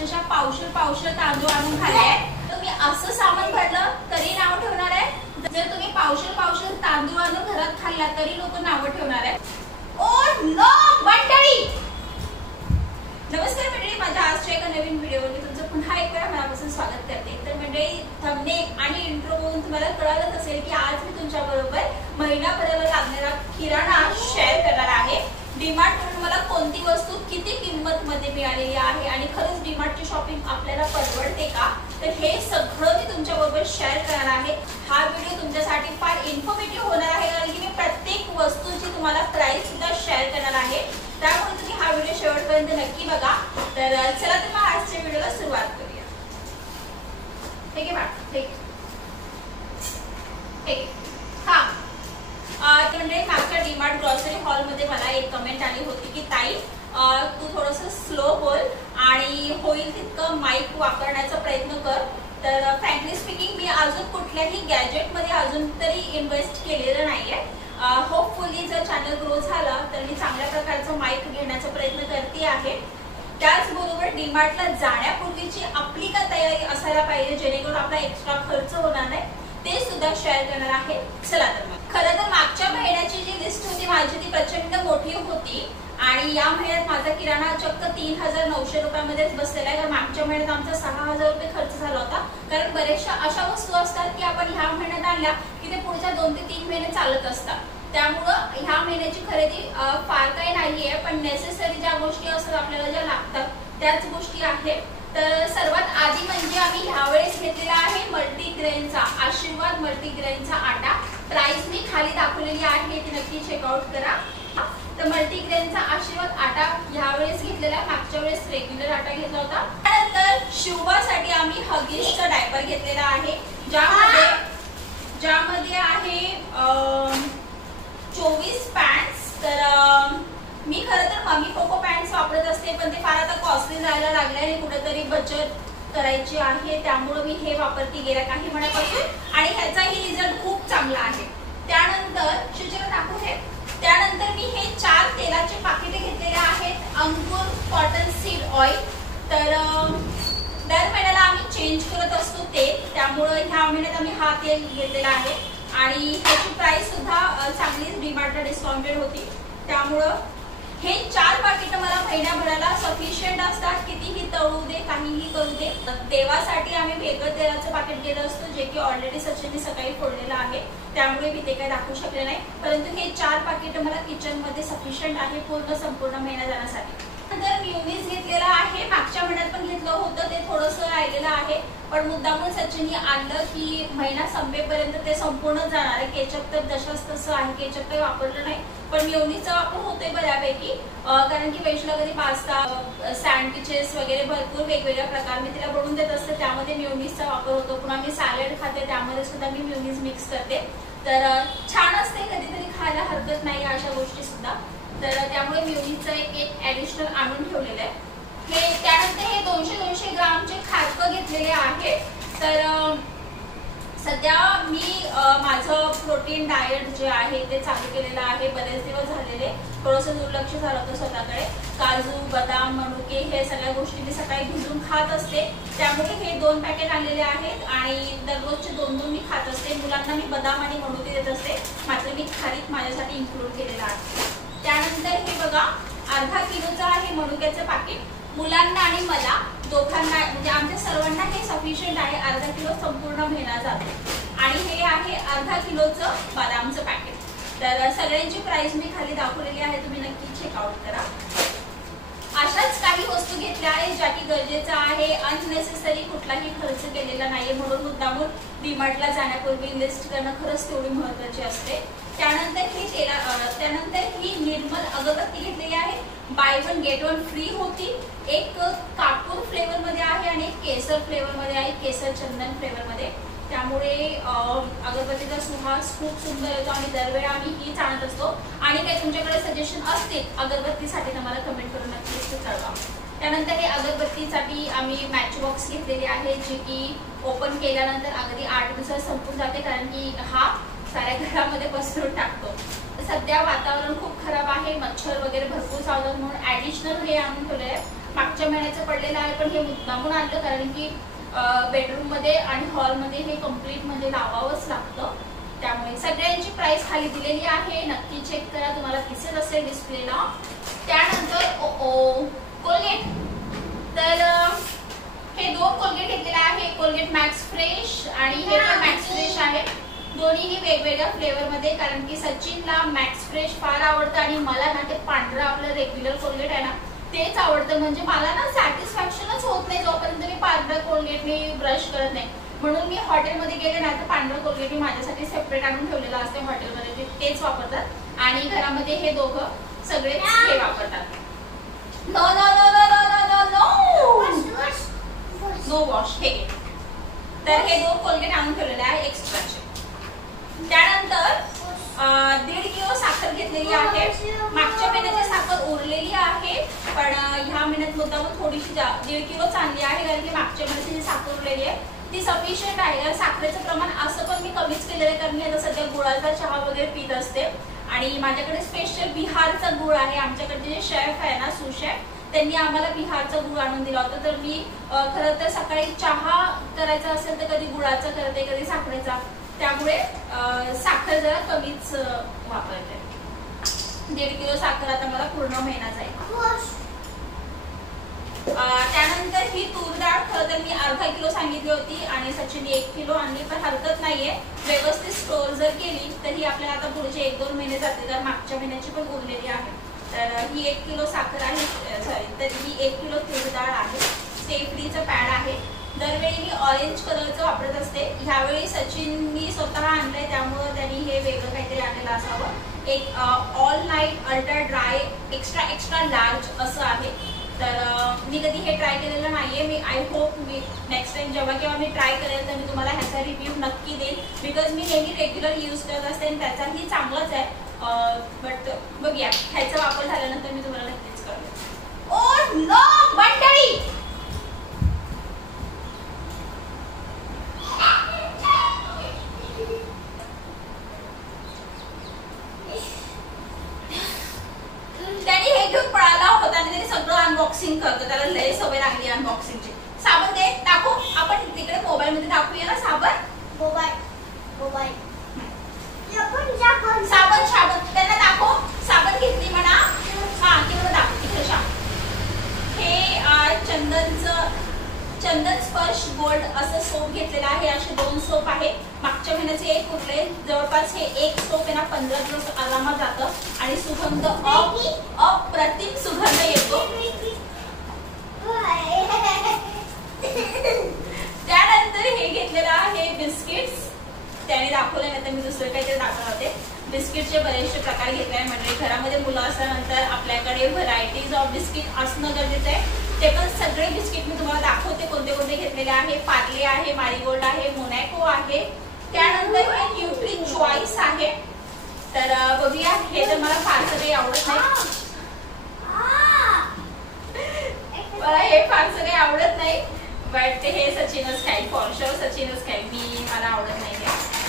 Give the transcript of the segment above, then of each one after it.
अक्षरशः पावशेर तांदूळ आणून खाल्ले. तुम्ही असं सामान भरलं तरी नाव ठेवणार आहे. जर तुम्ही पावशेर तांदूळ आणून घरात खाल्ला तरी लोक नाव ठेवणार आहे. ओ नो मंडळी, नमस्कार मंडळी, माझ्या आजच्या एका नवीन व्हिडिओमध्ये तुमचं पुन्हा एक वेळा मनापासून स्वागत करते. तर मंडळी, थंबनेल आणि इंट्रो बघून तुम्हाला कळालंच असेल की आज मी तुमच्या बरोबर महिनाभराला लागणारा किराणा शेअर करणार आहे. डीमार्ट म्हणून मला कोणती वस्तू किती किंमत मध्ये मिळालेली आहे आणि खरंच डीमार्टची शॉपिंग आपल्याला परवडते का, तर हे सगळं मी तुमच्या बरोबर शेअर करणार आहे. हा व्हिडिओ तुमच्यासाठी फार इन्फॉर्मेटिव्ह होणार आहे, कारण की मी प्रत्येक वस्तूची तुम्हाला प्राइस सुद्धा शेअर करणार आहे. त्यामुळे तुम्ही हा व्हिडिओ शेवटपर्यंत नक्की बघा. तर चला तर मग आजच्या व्हिडिओला सुरुवात करूया. ठीक आहे बा, ठीक आहे. हा म्हणजे मागच्या डीमार्ट ग्रॉसरी हॉल मध्ये मला एक कमेंट आली होती की ताई तू थोडंसं स्लो बोल आणि होईल तितकं माईक वापरण्याचा प्रयत्न कर. तर फ्रँकली स्पीकिंग मी अजून कुठल्याही गॅजेट मध्ये अजून तरी इन्व्हेस्ट केलेलं नाहीये. होपफुली जर चॅनल ग्रो झाला तर मी चांगल्या प्रकारचं माईक घेण्याचा प्रयत्न करते आहे. त्याचबरोबर डीमार्टला जाण्यापूर्वीची आपली काय तयारी असायला पाहिजे जेणेकरून आपला एक्स्ट्रा खर्च होणार नाही, ते सुद्धा शेअर करणार आहे. चला तर मग. खरं तर मागच्या महिन्याची जी लिस्ट होती माझी ती प्रचंड मोठी होती आणि या महिन्यात माझा किराणा चक्क 3,900 रुपयामध्येच बसलेला आहे. कारण मागच्या महिन्यात आमचा 6,000 रुपये खर्च झाला होता. कारण बरेचशा अशा वस्तू असतात की आपण ह्या महिन्यात आणल्या की ते पुढच्या 2 ते 3 महिने चालत असतात. त्यामुळं ह्या महिन्याची खरेदी फार काही नाहीये, पण नेसेसरी ज्या गोष्टी असतात आपल्याला ज्या लागतात त्याच गोष्टी आहेत. तर सर्वात आधी म्हणजे आम्ही ह्यावेळेस घेतलेला आहे मल्टीग्रेनचा आशीर्वाद मल्टीग्रेनचा आटा. प्राइस मी खाली दाखवलेली आहे, ती नक्की चेकआउट करा. तर मल्टीग्रेनचा आशीर्वाद आटा ह्यावेळेस घेतलेला आहे, मागच्या वेळेस रेग्युलर आटा घेतला होता. त्यानंतर शिवासाठी आम्ही हगीजचा डायपर घेतलेला आहे, ज्यामध्ये आहे 24 पॅन्ट्स. तर मी खरं तर मम्मी पोको पॅन्ट्स वापरत असते, पण ते फार आता कॉस्टली जायला लागले आणि कुठेतरी बचत करायची आहे, त्यामुळे मी हे वापरते गेल्या काही महिन्यापासून आणि ह्याचाही रिझल्ट खूप चांगला आहे. त्यानंतर शिजर टाकू हे. त्यानंतर मी हे 4 तेलाचे पाकिटे घेतलेले आहेत अंकुर कॉटन सीड ऑइल. तर दर महिन्याला आम्ही चेंज करत असतो तेल, त्यामुळे ह्या महिन्यात आम्ही हा तेल घेतलेला आहे आणि ह्याची प्राइस सुद्धा चांगलीच डीमार्टला डिस्काउंटेड होती. त्यामुळं हे 4 पाकिट मला महिन्याभराला सफिशियंट असतात. कितीही तळू दे, काहीही करू दे. देवासाठी आम्ही वेगळं तेलाचं पाकिट घेत असतो, जे की ऑलरेडी सचिनने सकाळी फोडलेलं आहे, त्यामुळे मी ते काही दाखवू शकले नाही. परंतु हे 4 पाकिट मला किचन मध्ये सफिशियंट आहे संपूर्ण महिना जाण्यासाठी. नंतर म्युनीस घेतलेला आहे, मागच्या महिन्यात पण घेतलं होतं, ते थोडंसं राहिलेलं आहे, पण मुद्दामून सचिनने आणलं की महिना संपेपर्यंत ते संपूर्ण जाणार आहे. केचप तर जशाच तसं आहे, केचप काही वापरलं नाही, पण म्युनीसचा वापर होतोय बऱ्यापैकी. कारण की वैशला कधी पास्ता, सँडविचेस वगैरे भरपूर वेगवेगळ्या प्रकार मी तिला बनवून देत असते, त्यामध्ये म्युनीसचा वापर होतो. पुन्हा मी सॅलड खाते, त्यामध्ये सुद्धा मी म्युनीस मिक्स करते. तर छान असते, कधीतरी खायला हरकत नाही अशा गोष्टी सुद्धा. तर त्यामुळे म्युनीसचं एक ऍडिशनल आणून ठेवलेलं आहे. त्यानंतर हे 200 ग्रामचे खारकं घेतलेले आहे. तर सध्या मी माझं प्रोटीन डाएट जे आहे ते चालू केलेलं आहे. बरेच दिवस झालेले, थोडंसं दुर्लक्ष झालं होतं स्वतःकडे. काजू, बदाम, मनुके हे सगळ्या गोष्टी मी सकाळी भिजून खात असते, त्यामुळे हे 2 पॅकेट आणलेले आहेत आणि दररोजचे 2-2 मी खात असते. मुलांना मी बदाम आणि मनुके देत असते, मात्र मी खारीक माझ्यासाठी इन्क्लूड केलेलं आहे. त्यानंतर हे बघा, अर्धा किलोचं आहे मनुक्याचं पाकिट. मुलांना आणि मला दोघांना म्हणजे आमच्या सर्वांना हे सफिशियंट आहे. अर्धा किलो संपूर्ण महिना जातो. आणि हे आहे अर्धा किलोचं बदामचं पॅकेट. तर सगळ्यांची प्राइस मी खाली दाखवलेली आहे, तुम्ही नक्की चेकआउट करा. अशाच काही वस्तू घेतल्या आहेत ज्या की गरजेचं आहे, अननेसेसरी कुठलाही खर्च केलेला नाहीये, म्हणून मुद्दामून डीमार्टला जाण्यापूर्वी लिस्ट करणं खरंच तेवढी महत्वाची असते. त्यानंतर ही निर्मल अगरबत्ती घेतलेली आहे. बाय 1 गेट 1 फ्री होती. एक कापूर फ्लेवर मध्ये आहे आणि एक केसर फ्लेवर मध्ये आहे, केसर चंदन फ्लेवर मध्ये. त्यामुळे अगरबत्तीचा सुवास खूप सुंदर येतो आणि दरवेळी आम्ही हीच आणत असतो. आणि काही तुमच्याकडे सजेशन असतील अगरबत्तीसाठी तर मला कमेंट करून नक्कीच कळवा. त्यानंतर हे अगरबत्तीसाठी आम्ही मॅच बॉक्स घेतलेले आहे, जे की ओपन केल्यानंतर अगदी 8 दिवसात संपून जाते, कारण की हा साऱ्या घरामध्ये पसरून टाकतो. सध्या वातावरण खूप खराब आहे, मच्छर वगैरे भरपूर चावतात, म्हणून ऍडिशनल हे आणून ठेवले आहे. मागच्या महिन्याचं पडलेलं आहे, पण हे मुद्दामून आणलं कारण की बेडरूम मध्ये आणि हॉल मध्ये हे कम्प्लीट म्हणजे लावावंच लागतं. त्यामुळे सगळ्यांची प्राइस खाली दिलेली आहे, नक्की चेक करा, तुम्हाला दिसत असेल डिस्प्लेला. त्यानंतर कोलगेट, तर हे 2 कोलगेट घेतलेले आहे, कोलगेट मॅक्स फ्रेश आणि हे पण मॅक्स फ्रेश आहे. दोन्हीही वेगवेगळ्या फ्लेवर मध्ये, कारण की सचिनला मॅक्स फ्रेश फार आवडतं आणि मला ना ते पांढरं आपलं रेग्युलर कोलगेट आहे ना तेच आवडतं. म्हणजे मला ना सॅटिस्फॅक्शनच होत नाही जोपर्यंत मी पांढरं कोलगेटने ब्रश करत नाही. म्हणून मी हॉटेलमध्ये गेले ना तर पांढरं कोलगेट मी माझ्यासाठी सेपरेट आणून ठेवलेलं असते हॉटेलमध्ये, तेच वापरतात आणि घरामध्ये हे दोघं सगळेच हे वापरतात. No no no no no no no no wash. हे तर हे 2 कोलगेट आणून ठेवलेले आहे एक्स्ट्राचे. त्यानंतर 1.5 किलो साखर घेतलेली आहे. मागच्या महिन्याची साखर उरलेली आहे, पण ह्या महिन्यात मुद्दामून थोडीशी 1.5 किलो चांगली आहे, कारण की मागच्या महिन्याची जी साखर उरलेली आहे ती सफिशियंट आहे. कारण साखरेचं प्रमाण असं पण मी कमीच केलेलं आहे, कारण मी आता सध्या गुळाचा चहा वगैरे पित असते आणि माझ्याकडे स्पेशल बिहारचा गुळ आहे. आमच्याकडे जे शेफ आहे ना सुशेफ, त्यांनी आम्हाला बिहारचा गुळ आणून दिला होता. तर मी खरं तर सकाळी चहा करायचा असेल तर कधी गुळाचा करते, कधी साखरेचा, त्यामुळे साखर जरा कमीच वापरते. 1.5 किलो साखर आता मला पूर्ण महिना जाईल. त्यानंतर ही तूर डाळ खरं तर मी अर्धा किलो सांगितली होती आणि सचिन 1 किलो आणली, पण हरकत नाहीये, व्यवस्थित स्टोर जर केली तर ही आपल्याला आता पुढचे 1-2 महिने जाते. तर मागच्या महिन्याची पण उरलेली आहे. तर ही 1 किलो साखर आहे, सॉरी, तर ही 1 किलो तूर डाळ आहे. स्टेफ्रीचं पॅड आहे. दरवेळी मी ऑरेंज कलरचं वापरत असते, ह्यावेळी सचिननी स्वतः आणलंय त्यामुळे त्यांनी हे वेगळं काहीतरी आणलेलं असावं. एक all night ultra dry extra large असं आहे. तर मी कधी हे ट्राय केलेलं नाहीये. मी आय होप मी नेक्स्ट टाइम जेव्हा केव्हा मी ट्राय करेल तर मी तुम्हाला ह्याचा रिव्ह्यू नक्की देईल, बिकॉज मी नेहमी रेग्युलर यूज करत असते आणि त्याचाही चांगलाच आहे. बट बघूया, ह्याचा वापर झाल्यानंतर मी तुम्हाला नक्कीच कळेल. ओ नो मंडळी, त्याने हे घेऊन पळाला होता आणि त्याने सगळं अनबॉक्सिंग करतो, त्याला लय सवय लागली अनबॉक्सिंगची. साबण दे, दाखव, आपण तिकडे मोबाईल मध्ये दाखवूया ना साबण. मोबाईल साबण त्यांना दाखव, साबण घेतली म्हणा. हा तिकडे दाखव, तिकडे हे चंदन स्पर्श गोल्ड असं सोप घेतलेलं आहे. असे 2 सोप आहे. मागच्या महिन्याचे 1 उरले, जवळपास हे 1 सोप आहे ना 15 दिवस आरामात जातं आणि सुगंध अप्रतिम सुगंध येतो. त्यानंतर हे घेतलेलं आहे बिस्किट्स, त्याने दाखवले नाही तर मी दुसरं काहीतरी दाखवणार होते. बिस्किटचे बरेचसे प्रकार घेतले आहे, म्हणजे घरामध्ये मुलं असल्यानंतर आपल्याकडे व्हरायटीज ऑफ बिस्किट असणं गरजेचं आहे. ते पण सगळे बिस्किट मी तुम्हाला दाखवते कोणते कोणते घेतलेले आहे. पार्ले आहे, मारीगोल्ड आहे, मोनॅको आहे. त्यानंतर हे न्यूट्री चॉईस आहे. तर बघूया, हे तर मला फारसं काही आवडत नाही, मला हे फारसं काही आवडत नाही, बट हे सचिनच खाईल, फॉर शुअर सचिनच खाईल, मला आवडत नाही.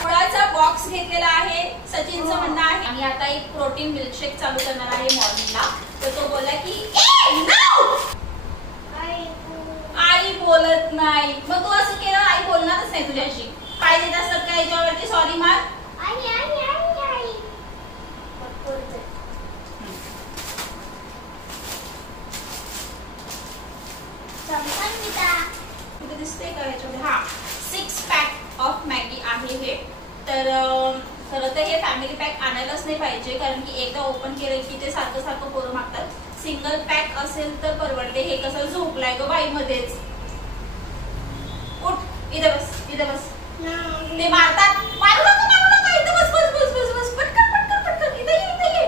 गुळाचा बॉक्स घेतलेला आहे. सचिनचं म्हणणं आहे आम्ही आता एक प्रोटीन मिल्कशेक चालू करणार आहे मॉर्निंगला, तर तो बोलला की आई बोलत नाही. मग तू असं केलं, आई बोलणारच नाही तुझ्याशी. पाहिजे तसं काय याच्यावरती सॉरी मार. दिसते का ह्याच्यामध्ये? हा 6 पॅक ऑफ मॅगी आहे हे. तर खरं तर हे फॅमिली पॅक आणायलाच नाही पाहिजे, कारण की एकदा ओपन केलं की ते सारखं सारखं पोरं मागतात. सिंगल पॅक असेल तर परवडते. हे कसं झोपलाय ग बाई मध्येच. उठ, इथे बस, इथे बस. ते मारतात, मारू नका, इथे बस बस बस बस बस, पटकन इथे ये.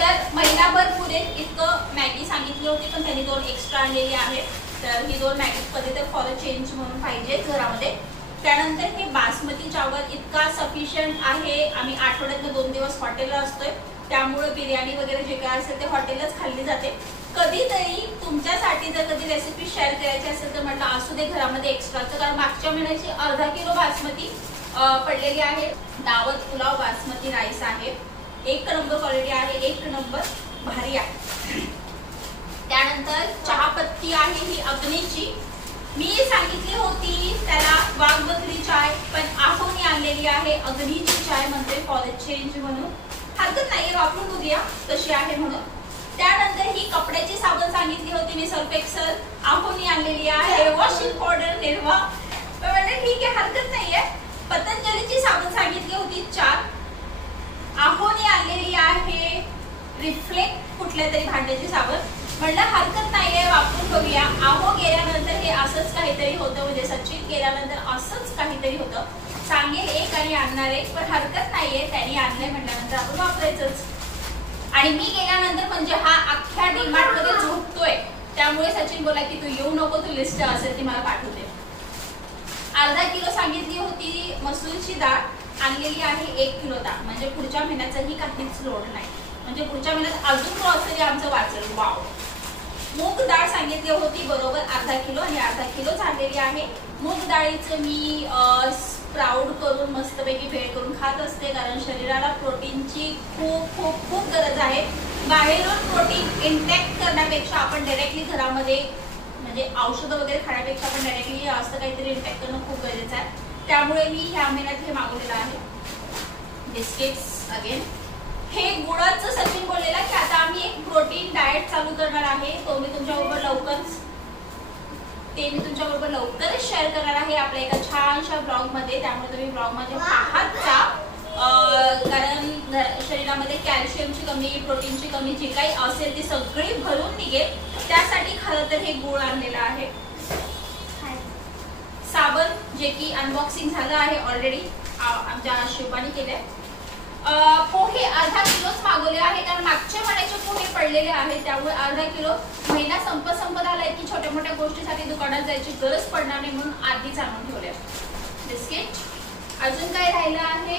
तर महिनाभर पुरेल इतकं मॅगी सांगितली होती, पण त्यांनी 2 एक्स्ट्रा आणलेली आहे. तर ही 2 मॅगी कधी तर फॉर चेंज म्हणून पाहिजे घरामध्ये. त्यानंतर हे बासमती चावल इतका सफिशियंट आहे. आम्ही आठवड्यातनं 2 दिवस हॉटेलला असतोय, त्यामुळे बिर्याणी वगैरे जे काय असेल ते हॉटेललाच खाल्ली जाते. कधीतरी तुमच्यासाठी जर कधी रेसिपी शेअर करायची असेल तर म्हटलं असू दे घरामध्ये एक्स्ट्राचं, कारण मागच्या महिन्याची अर्धा किलो बासमती पडलेली आहे. दावत पुलाव बासमती राईस आहे, 1 नंबर क्वालिटी आहे, 1 नंबर भारी आहे। त्यानंतर चहापत्ती आहे ही अग्नीची, मी सांगितली होती त्याला वाघबकरी चाय, पण आहोनी आणलेली आहे अग्नीची चाय म्हणते फॉर द चेंज म्हणून, हरकत नाही वापरून बघूया कशी आहे म्हणून। त्यानंतर ही कपड्याची साबण सांगितली होती मी सर्फ एक्सेल, आहोनी आणलेली आहे वॉशिंग पावडर निर्वा, म्हणजे ठीक आहे हरकत नाहीये। पतंजलीची साबण सांगितली होती 4, आहोनी आणलेली आहे रिफ्लेक्ट कुठल्या तरी भांड्याची साबण, म्हणलं हरकत नाहीये वापरून बघूया। आहो गेल्यानंतर हे असंच काहीतरी होतं, म्हणजे सचिन गेल्यानंतर असंच काहीतरी होतं, सांगेल एक आणि आणणार एक, पण हरकत नाहीये त्यांनी आणलंय म्हटल्यानंतर आपण वापरायचंच। आणि मी गेल्यानंतर म्हणजे हा अख्ख्या डीमार्ट मध्ये झोपतोय, त्यामुळे सचिन बोला की तू येऊ नको, तू लिस्ट असेल ती मला पाठवते। अर्धा किलो सांगितली होती मसूरची डाळ, आणलेली आहे 1 किलो डाळ, म्हणजे पुढच्या महिन्याचाही काहीच लोड नाही, म्हणजे पुढच्या महिन्यात अजून ग्रॉसरी आमचं वाचेल। वाव। मूग डाळ सांगितली होती बरोबर अर्धा किलो आणि अर्धा किलो झालेली आहे। मूग डाळीचं मी स्प्राउट करून मस्तपैकी भेळ करून खात असते, कारण शरीराला प्रोटीनची खूप खूप खूप गरज आहे। बाहेरून प्रोटीन इंटॅक्ट करण्यापेक्षा आपण डायरेक्टली घरामध्ये म्हणजे औषधं वगैरे खाण्यापेक्षा आपण डायरेक्टली असं काहीतरी इंटॅक्ट करणं खूप गरजेचं आहे, त्यामुळे मी ह्या महिन्यात हे मागवलेलं आहे बिस्किट्स अगेन। हे गुळाचं सचिन बोललेला की आता आम्ही एक प्रोटीन डाएट चालू करणार आहे, तो मी तुमच्याबरोबर लवकरच शेअर करणार आहे आपल्या एका छानशा ब्लॉग मध्ये, त्यामुळे तुम्ही ब्लॉग मध्ये पाहत जा, कारण शरीरामध्ये कॅल्शियमची कमी प्रोटीनची कमी जी काही असेल ती सगळी भरून निघेल, त्यासाठी खरं तर हे गुळ आणलेलं आहे। साबण जे की अनबॉक्सिंग झालं आहे ऑलरेडी, आमच्या शिवानी केले। पोहे अर्धा किलोच मागवले आहे, कारण मागच्या महिन्याचे पोहे पडलेले आहेत, त्यामुळे अर्धा किलो, महिना संपत आलाय की छोट्या मोठ्या गोष्टीसाठी दुकानात जायची गरज पडणार नाही म्हणून आधीच आणून ठेवले। बिस्किट अजून काय राहिलं आहे,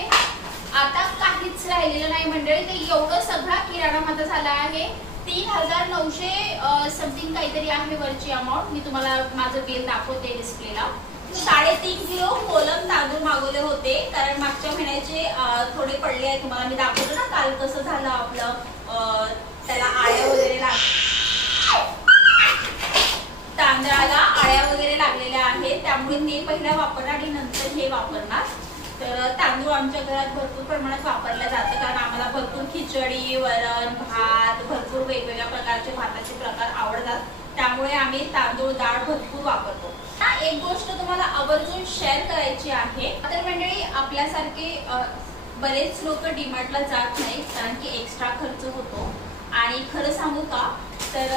आता काहीच राहिलेलं नाही मंडळी, ते एवढं सगळा किराणा माझा झाला आहे 3900 समथिंग काहीतरी आहे वरची अमाऊंट, मी तुम्हाला माझं बिल दाखवते डिस्प्लेला। 3.5 किलो कोलम तांदूळ मागवले होते, कारण मागच्या महिन्याचे थोडे पडले आहे, तुम्हाला मी दाखवतो ना काल कसं झालं आपलं, त्याला आळ्या वगैरे तांदळाला आळ्या वगैरे लागलेल्या आहेत, त्यामुळे ते पहिला वापरणार आणि नंतर हे वापरणार। तर तांदूळ आमच्या घरात भरपूर प्रमाणात वापरलं जातं, कारण आम्हाला भरपूर खिचडी, वरण, भात, भरपूर वेगवेगळ्या प्रकारचे भाताचे प्रकार आवडतात, त्यामुळे आम्ही तांदूळ डाळ भरपूर वापरतो। एक गोष्ट तुम्हाला आवर्जून शेअर करायची आहे, तर मंडळी आपल्यासारखे बरेच लोक डीमार्टला जात नाही, कारण की एक्स्ट्रा खर्च होतो, आणि खरं सांगू का तर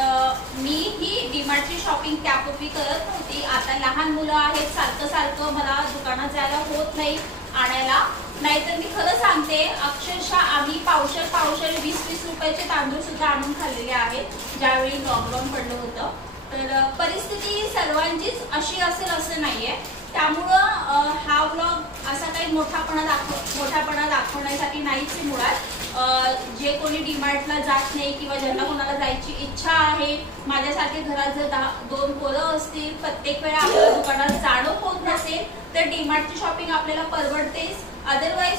मी ही डीमार्टची शॉपिंग त्यापूर्वी करत नव्हती, आता लहान मुलं आहेत, सारखं मला दुकानात जायला होत नाही आणायला, नाहीतर मी खरं सांगते अक्षरशः आम्ही पावशेर 20-20 रुपयाचे तांदूळ सुद्धा आणून खाल्लेले आहेत ज्यावेळी लॉकडाऊन पडलं होतं। तर परिस्थिती सर्वांचीच अशी असेल असं नाहीये, त्यामुळं हा व्लॉग असा काही मोठापणा दाखवण्यासाठी नाहीच मुळात। जे कोणी डीमार्टला जात नाही किंवा ज्यांना कोणाला जायची इच्छा आहे, माझ्यासारखे घरात जर 2 पोरं असतील, प्रत्येक वेळा आपल्याला दुकानात जाणं होत नसेल तर डीमार्टची शॉपिंग आपल्याला परवडतेच, अदरवाईज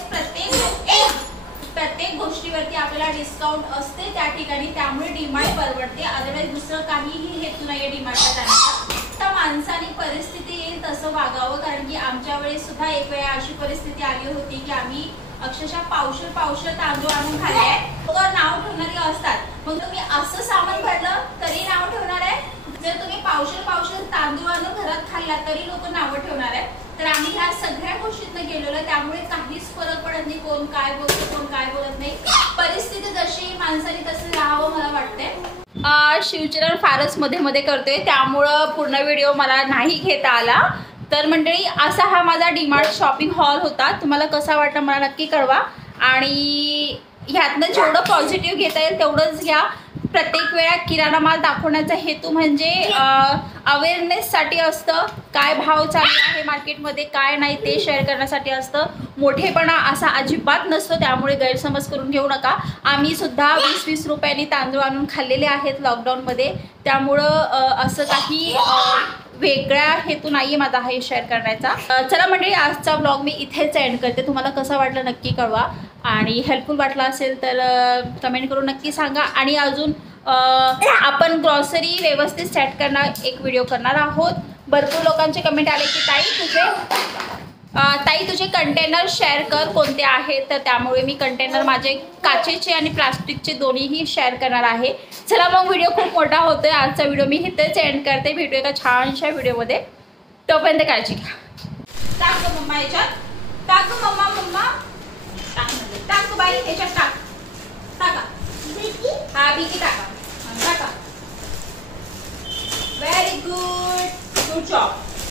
प्रत्येक गोष्टीवरती आपल्याला डिस्काउंट असते त्या ठिकाणी, त्यामुळे डीमार्ट परवडते, अदरवाईज दुसरं काहीही हेतू नाहीये डीमार्टला जाण्याचा। तर माणसाने परिस्थिती येईल तसं वागावं, कारण की आमच्या वेळेस सुद्धा एक वेळा अशी परिस्थिती आली होती की आम्ही अक्षरशः पावशेर तांदूळ आणून खाल्ले, नाव ठेवणारी असतात, मग तुम्ही असं सामान भरलं तरी नाव ठेवणार आहे, जर तुम्ही पावशेर तांदूळ आणून घरात खाल्ला तरी लोक नावं ठेवणार आहे। तर आम्ही ह्या सगळ्या गोष्टीतनं गेलेलो, त्यामुळे काहीच फरक पडत नाही, कोण काय बोलतो कोण काय बोलत नाही, परिस्थिती जशी माणसाने तसं राहावं मला वाटतंय। शिवचरण फारच मध्ये करतोय, त्यामुळं पूर्ण व्हिडिओ मला नाही घेता आला। तर मंडळी असा हा माझा डीमार्ट शॉपिंग हॉल होता, तुम्हाला कसा वाटला मला नक्की कळवा, आणि ह्यातनं जेवढं पॉझिटिव्ह घेता येईल तेवढंच घ्या। प्रत्येक वेळा किराणा माल दाखवण्याचा हेतू म्हणजे अवेअरनेससाठी असतं, काय भाव चालू आहे मार्केटमध्ये काय नाही ते शेअर करण्यासाठी असतं, मोठेपणा असा अजिबात नसतो, त्यामुळे गैरसमज करून घेऊ नका। आम्ही सुद्धा 20-20 रुपयांनी तांदूळ आणून खाल्लेले आहेत लॉकडाऊनमध्ये, त्यामुळं असं काही वेगळा हेतू नाही आहे माझा हे शेअर करण्याचा। चला मंडळी, आजचा ब्लॉग मी इथेच एंड करते। तुम्हाला कसं वाटलं नक्की कळवा आणि हेल्पफुल वाटला असेल तर कमेंट करून नक्की सांगा। आणि अजून आपण ग्रॉसरी व्यवस्थित सेट करणार एक व्हिडिओ करणार आहोत। भरपूर लोकांचे कमेंट आले की ताई तुझे कंटेनर शेअर कर कोणते आहेत, तर त्यामुळे मी कंटेनर माझे काचेचे आणि प्लास्टिकचे दोन्हीही शेअर करणार आहे। चला मग, व्हिडिओ खूप मोठा होतोय, आजचा व्हिडिओ मी इथेच एंड करते। भेटूया एका छानशा व्हिडिओमध्ये, तोपर्यंत काळजी घ्या। टाक मम्मा याच्यात, टाक मम्मा।